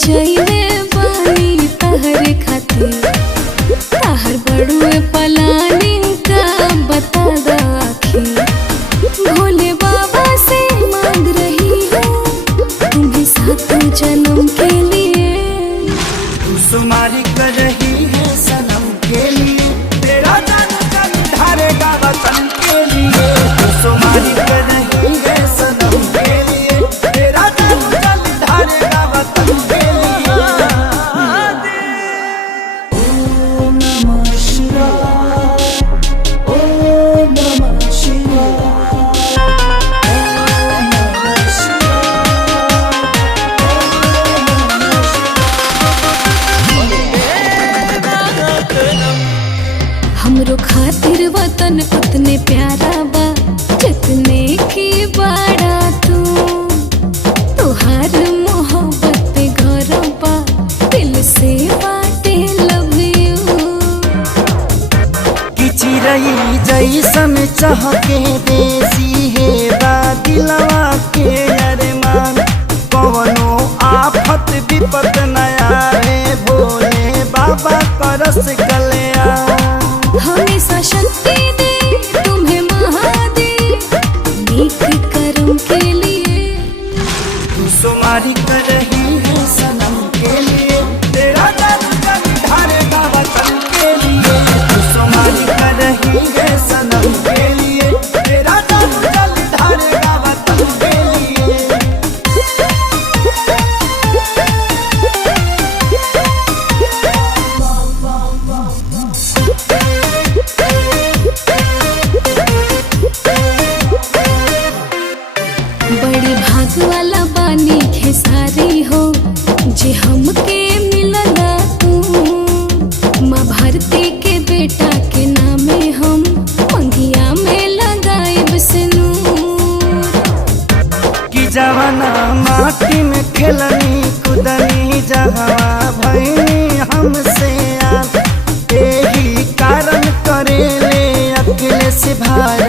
सजैले बानी तहरे खातिर, तहर बड़ुए प्लानिंग का बता द आखिर। भोले बाबा से मांग रही हूँ तुम्हें 7 जन्म के लिए। तू सुमारी कर रही है सनम के लिए, तेरा जान जल ढारेगा वतन के लिए। तू सुमारी कर रही है सनम के लिए, तेरा जान जल ढारेगा वतन के लिए। ओम नमः शिवाय, ओम नमः शिवाय, ओम नमः शिवाय, हमरो खातिर वतन उतने प्यारा बा जितने की बड़ा तू। तोहार मोहब्बत पे घर बा दिल से बाटे लव यू। कि चिरई जैसन चहके देसी है बा दिलवा के अरमान। कवनो आफत विपत न आवे भोले बाबा करस कल्याण। हमेशा शक्ति दे तुम्हें महादेव नेक कर्म के लिए। तू सुमारी कर रही है सनम के लिए, तेरा दर जल ढारेगा वतन के लिए। तू सुमारी कर रही है सनम के लिए, तेरा दर जल ढारेगा वतन के लिए। बड़ी भाग वाला बानी खेसारी हो जे हमके मिलला तू। माँ भारती के बेटा के नामे हम मंगिया में लगाइब सिनूर। कि जवाना माटी में खेलनी कुदनी जहाँ भैनी हमसे आप। यही कारण करेले अकेले से भाई